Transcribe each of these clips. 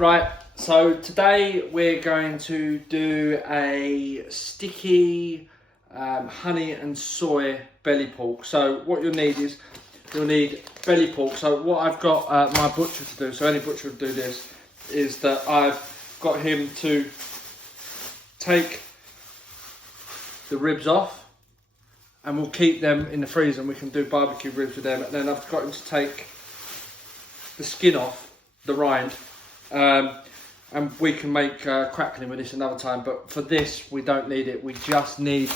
Right, so today we're going to do a sticky honey and soy belly pork. So what you'll need is, you'll need belly pork. So what I've got my butcher to do, so any butcher would do this, is that I've got him to take the ribs off, and we'll keep them in the freezer and we can do barbecue ribs with them. And then I've got him to take the skin off, the rind, and we can make crackling with this another time. But for this, we don't need it. We just need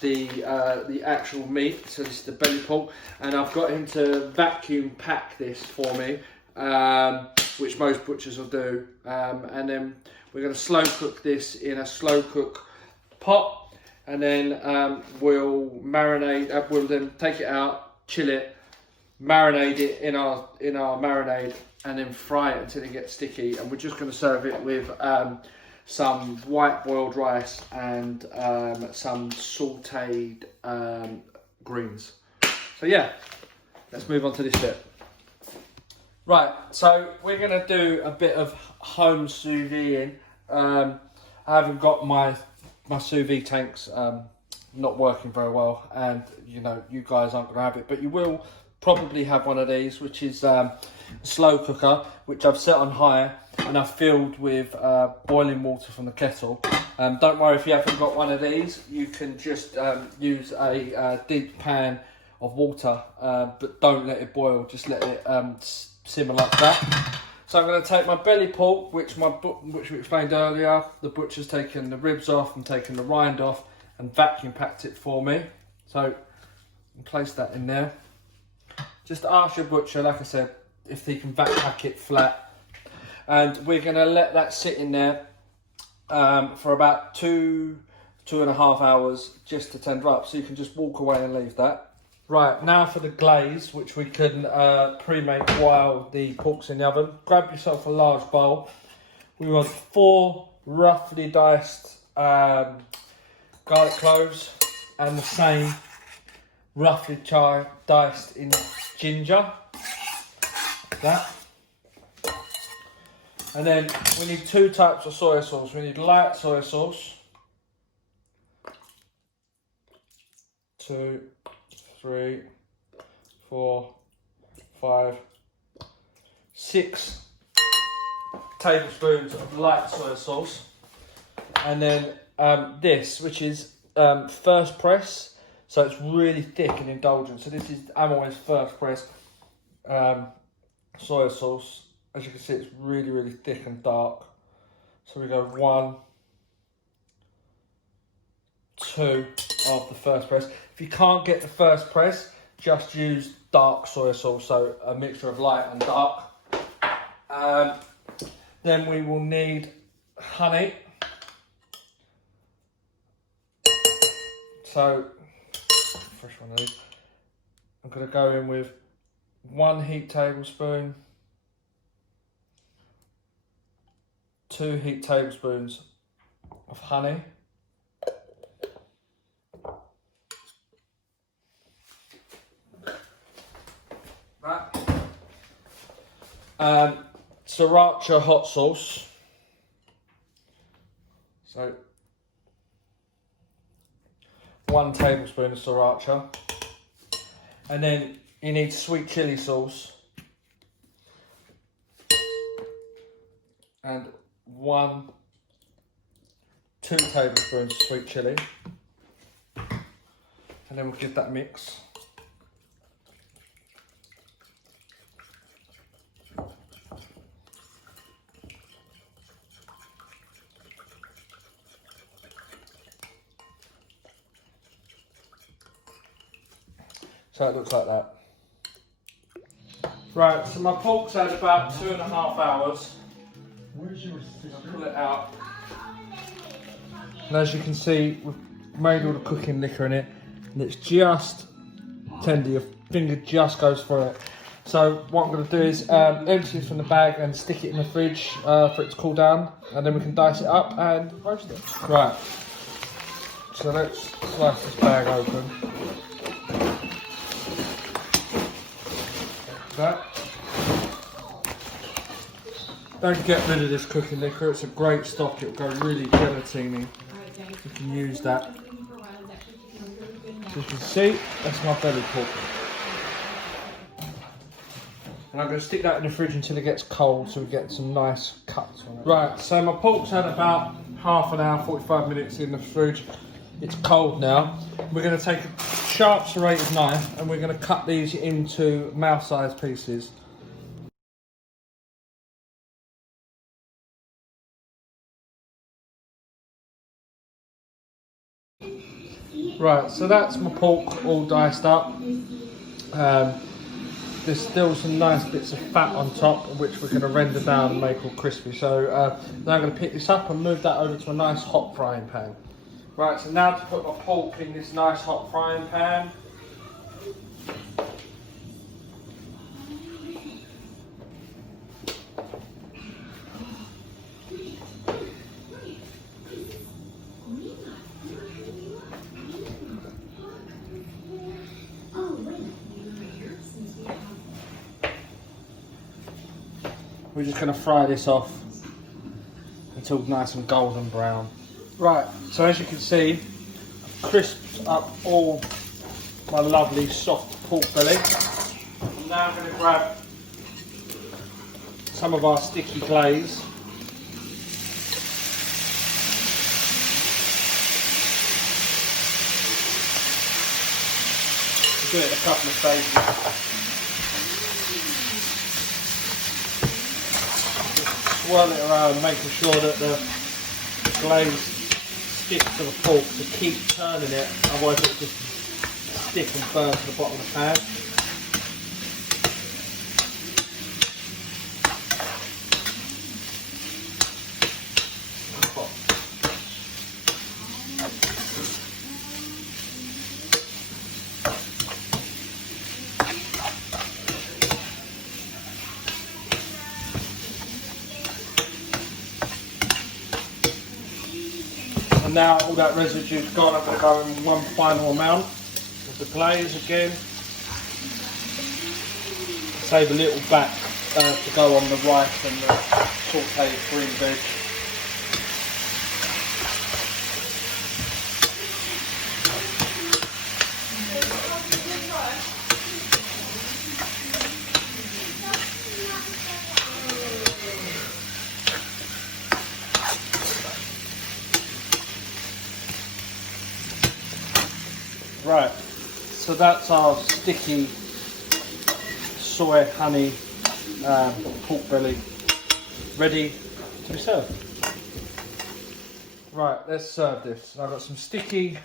the actual meat. So this is the belly pork, and I've got him to vacuum pack this for me, which most butchers will do. And then we're going to slow cook this in a slow cook pot, and then we'll marinate. We'll then take it out, chill it, marinate it in our marinade, and then fry it until it gets sticky. And we're just going to serve it with some white boiled rice and some sautéed greens. So yeah, let's move on to this bit. Right, so we're going to do a bit of home sous videing. I haven't got my sous vide tanks not working very well, and you know, you guys aren't going to have it, but you will probably have one of these, which is a slow cooker, which I've set on high and I've filled with boiling water from the kettle. Don't worry if you haven't got one of these, you can just use a deep pan of water, but don't let it boil, just let it simmer like that. So I'm going to take my belly pork, which we explained earlier. The butcher's taken the ribs off and taken the rind off and vacuum packed it for me. So place that in there. Just ask your butcher, like I said, if he can vac pack it flat. And we're going to let that sit in there for about 2.5 hours just to tender up. So you can just walk away and leave that. Right, now for the glaze, which we can pre-make while the pork's in the oven. Grab yourself a large bowl. We want 4 roughly diced garlic cloves, and the same roughly diced in ginger. That. And then we need 2 types of soy sauce. We need light soy sauce. 2, 3, 4, 5, 6 tablespoons of light soy sauce. And then this, which is first press, so it's really thick and indulgent. So this is Amy's first press soy sauce. As you can see, it's really, really thick and dark. So we go 1, 2 of the first press. If you can't get the first press, just use dark soy sauce, so a mixture of light and dark. Then we will need honey. So, fresh one of these. I'm going to go in with 1 heat tablespoon, 2 heat tablespoons of honey. Sriracha hot sauce. So 1 tablespoon of sriracha. And then you need sweet chili sauce. And 2 tablespoons of sweet chili. And then we'll give that a mix. So it looks like that. Right, so my pork's had about 2.5 hours. Where's your sister? I'll pull it out. And as you can see, we've made all the cooking liquor in it, and it's just tender. Your finger just goes for it. So what I'm going to do is empty it from the bag and stick it in the fridge for it to cool down, and then we can dice it up and roast it. Right. So let's slice this bag open. That. Don't get rid of this cooking liquor, it's a great stock, it'll go really gelatine-y. You can use that. So you can see, that's my belly pork. And I'm going to stick that in the fridge until it gets cold so we get some nice cuts on it. Right, so my pork's had about half an hour, 45 minutes in the fridge. It's cold now. We're going to take a sharp serrated knife and we're going to cut these into mouth-sized pieces. Right, so that's my pork all diced up. There's still some nice bits of fat on top, which we're going to render down and make all crispy. So now I'm going to pick this up and move that over to a nice hot frying pan. Right, so now to put my pork in this nice hot frying pan. We're just going to fry this off until nice and golden brown. Right, so as you can see, I've crisped up all my lovely soft pork belly. I'm now going to grab some of our sticky glaze. We'll do it in a couple of stages. Swirl it around, making sure that the glaze sticks to the pork, so keep turning it, otherwise it'll just stick and burn to the bottom of the pan. And now all that residue's gone, I'm going to go in one final amount of the glaze again. Save a little back to go on the rice and the sautéed green veg. Right, so that's our sticky soy honey pork belly ready to be served. Right, let's serve this. I've got some sticky,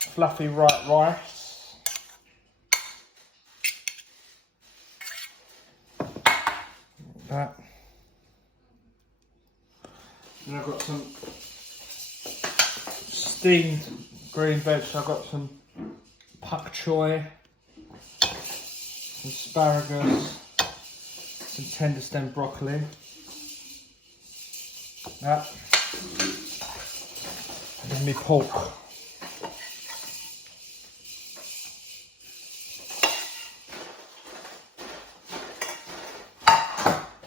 fluffy white rice. That. And I've got some steamed green veg. I've got some pak choy, some asparagus, some tender stem broccoli. That. And then my pork.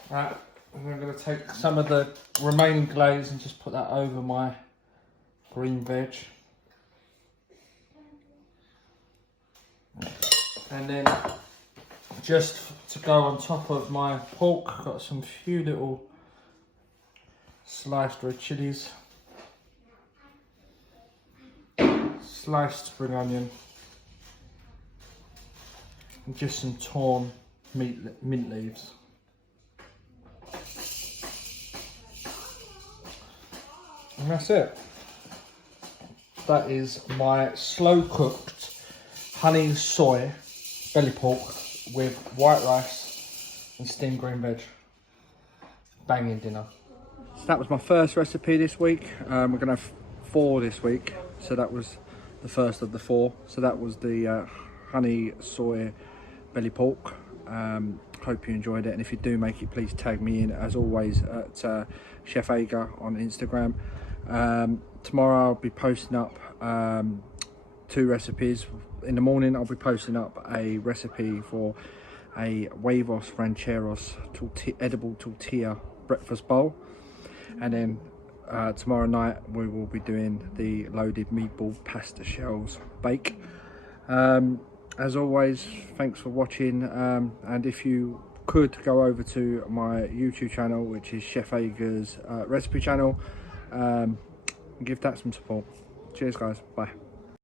Right, and I'm going to take some of the remaining glaze and just put that over my green veg. And then just to go on top of my pork, got some few little sliced red chilies, sliced spring onion, and just some torn mint leaves. And that's it. That is my slow cooked honey soy belly pork with white rice and steamed green veg. Banging dinner. So that was my first recipe this week. We're going to have 4 this week. So that was the first of the 4. So that was the honey soy belly pork. Hope you enjoyed it, and if you do make it, please tag me in as always at Chef Ager on Instagram. Tomorrow I'll be posting up 2 recipes. In the morning I'll be posting up a recipe for a huevos rancheros edible tortilla breakfast bowl. And then tomorrow night we will be doing the loaded meatball pasta shells bake. As always, thanks for watching, and if you could go over to my YouTube channel, which is Chef Ager's recipe channel, give that some support. Cheers guys, bye.